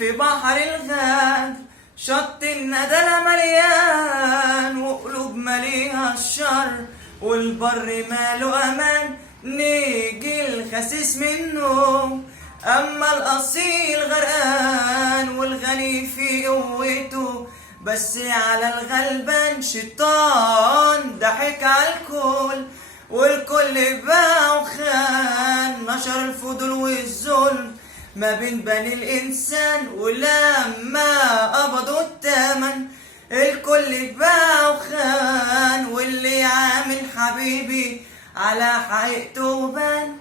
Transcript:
في بحر الغدر، شط الندى مليان وقلوب مليها الشر، والبر ماله امان نيجي الخسيس منه، اما الاصيل غرقان والغني في قوته، بس على الغلبان شيطان ضحك على الكل، والكل باع وخان نشر الفضول والظلم ما بين بني الإنسان، ولما قبضوا التمن الكل باع وخان، واللي عامل حبيبي على حقيقته بان.